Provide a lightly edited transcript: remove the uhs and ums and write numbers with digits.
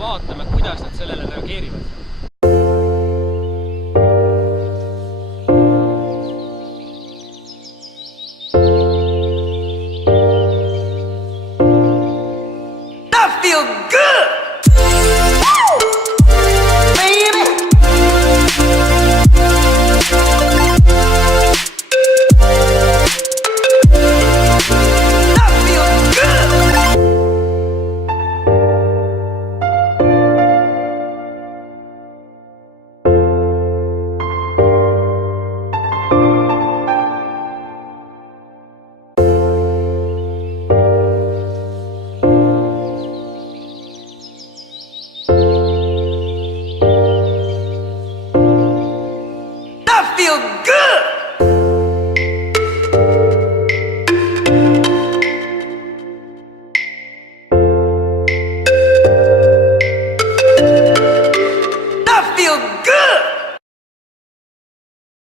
vaatame, kuidas nad sellele reageerivad. Feel good! Baby! I feel good! I feel good!